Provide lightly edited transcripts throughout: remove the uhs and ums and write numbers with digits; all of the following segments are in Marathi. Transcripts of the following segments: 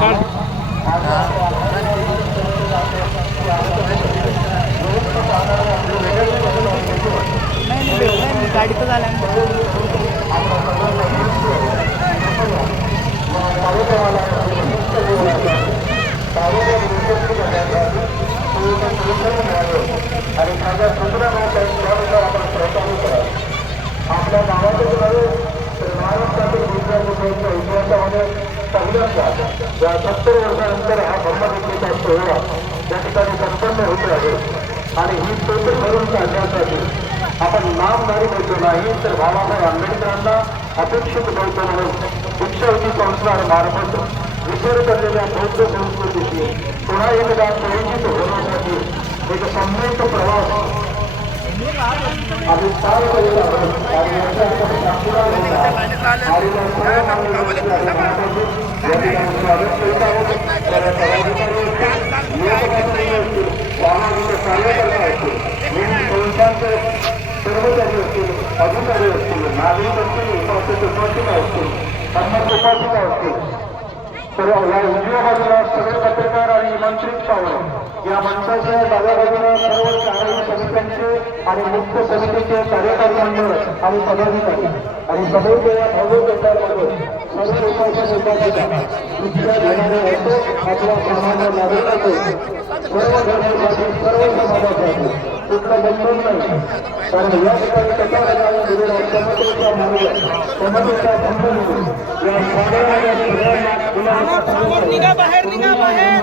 नाही गाडी तर झाल्या आणि माझ्या आपल्या गावातील नव्हे तर महाराष्ट्रातील विद्यार्थ्यांच्या इतिहासामध्ये पहिल्यांदा या 70 वर्षानंतर हा ब्रह्मविद्येचा सोहळा या ठिकाणी संपन्न होत आहे. आणि ही पेपर भरून काढण्यासाठी आपण नामधारी बोलतो नाही तर बाबासाहेब आंबेडकरांना अपेक्षित बोलतो म्हणून शिक्षाविधी संस्कार मार्फत विसर करलेल्या बौद्ध संस्कृतीची पुन्हा एकदा परिचित होण्यासाठी एक सम्मिलित प्रवास आम्ही पार करीत आहोत. कर्मचारी असतील, अधिकारी असतील, नागरिक असतील, उपस्थित असतील, उपासिका असतील, तर या उजव्या बाजूला सगळे पत्रकार आणि निमंत्रित पाहुणे, या मंचाच्या डाव्या बाजूला सर्व कार्यकारी समित्यांचे आणि मुख्य समितीचे कार्यकारी मंडळ आणि पदाधिकारी आणि सदैव या भव्य पेटामध्ये सर्व उपासिका विद्या घेणारे असो अथवा सामान्य नागरिक असो, सर्व धर्मासाठी सर्व समाजासाठी कुठलं बंधन नाही. कारण या ठिकाणी कथा दिलेला समतेचा मार्ग समतेचा संबंध या निघा बाहेर निघा बाहेर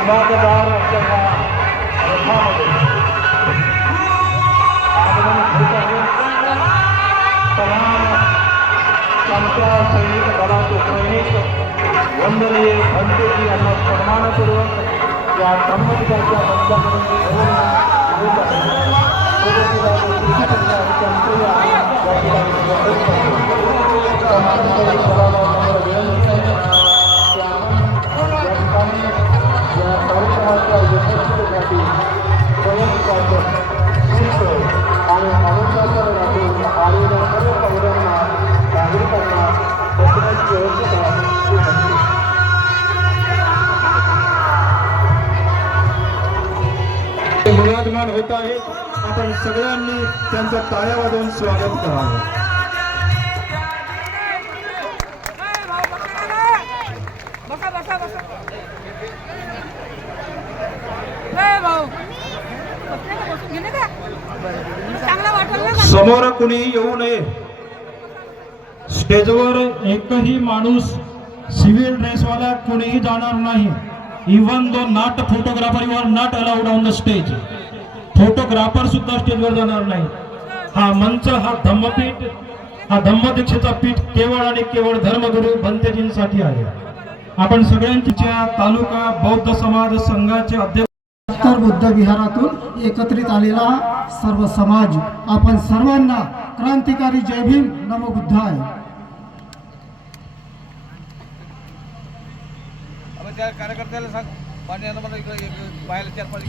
इमानदार असलेल्या रथामध्ये तमाम आमच्या सैनिक दलाचे सैनिक वंदनीय घंटेजी यांना सन्मानपूर्वक या संबंधितांच्या मुलागमान होत आहे. आपण सगळ्यांनी त्यांचं टाळ्या वाजवून स्वागत करावं. समोर कुणी येऊ नये. स्टेजवर एकही माणूस सिव्हिल ड्रेसवाला कुणीही जाणार नाही. Even though not photographer you are not allowed on the stage. Photographer सुद्धा स्टेजवर जाणार नाही. हा मंच, हा धम्मपीठ, हा धम्मदीक्षेचा पीठ केवळ आणि केवळ धर्मगुरू भंतेजींसाठी आहे. आपण सगळ्यांच्या तालुका बौद्ध समाज संघाचे अध्यक्ष बुद्ध विहारातून एकत्रित आलेला सर्व समाज, आपण सर्वांना क्रांतिकारी जय भीम नमो बुद्धाय.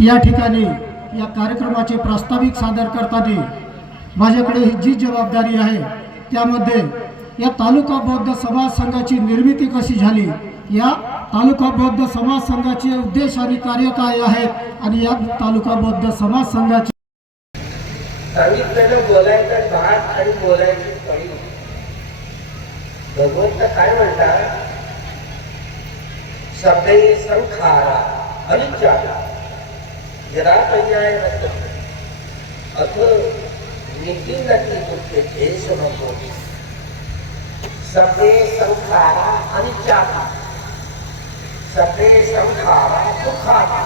या ठिकाणी या कार्यक्रमाचे प्रास्ताविक सादर करताना माझ्याकडे ही जी जबाबदारी आहे त्यामध्ये या तालुका बौद्ध समाज संघाची निर्मिती कशी झाली, या तालुका बौद्ध समाज संघाचे उद्देश आणि कार्य काय आहेत आणि या तालुका बौद्ध समाज संघाचे सांगितलेलं बोलायचं भात आणि बोलायची कळी. भगवंत काय म्हणतात, सबै संखारा अनित्याला जरा पर्याय अथ नितीनती दुःखे देश नको. सबै संखारा अनित्याला, सबै संखारा दुःखाला,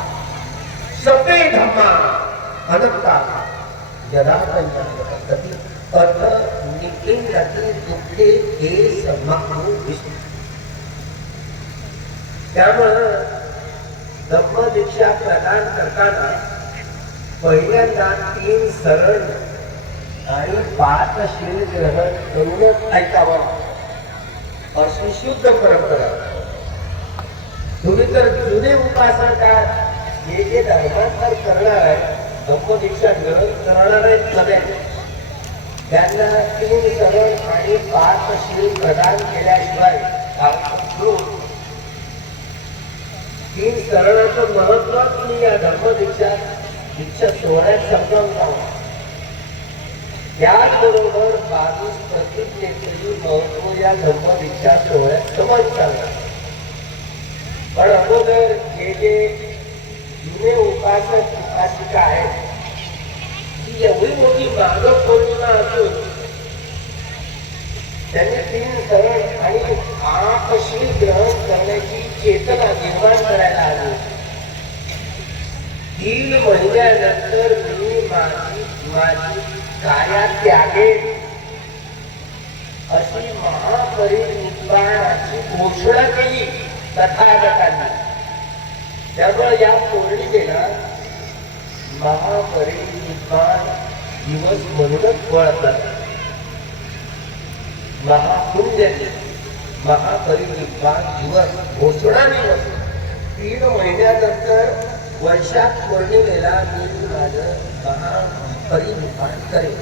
सबै धम्मा अनंताला जरा पर्याय अथ नितीनती दुःखे देश नको. त्यामुळं धम्मदीक्षा प्रदान करताना पहिल्यांदा 3 सरळ आणि 5 शील ग्रहण करूनच ऐकावं अशी शुद्ध परंपरा. तुम्ही तर जुने उपासनकार हे जे धर्मांतर करणार आहे, धम्मदीक्षा ग्रहण करणार आहेत सगळे, त्यांना 3 सरळ आणि 5 शील प्रदान केल्याशिवाय 3 सरळाचं महत्व तुम्ही या दीक्षा सोहळ्यात समजावून सांगा. त्याचबरोबर 22 प्रतिज्ञेचंही महत्व या धम्मदीक्षा सोहळ्यात समज सांगा. पण अगोदर जे जुने उपासिका आहेत, ती एवढी मोठी मानव पौर्णिमा असून त्यांनी 3 सरळ आणि 8 शील ग्रहण करण्याची चेतना निर्माण करायला हवी. 3 महिन्यानंतर मी माझी काया त्यागेन अशी महापरिनिर्वाणाची घोषणा केली तथागतांनी. त्यामुळे या पौर्णिमेला महापरिनिर्वाण दिवस म्हणूनच ओळखतात. महापुण्य महापरिनिर्वाण दिवस घोषणा दिवस. 3 महिन्यानंतर वैशाख पौर्णिमेला मी माझं महापरिनिर्वाण करेन.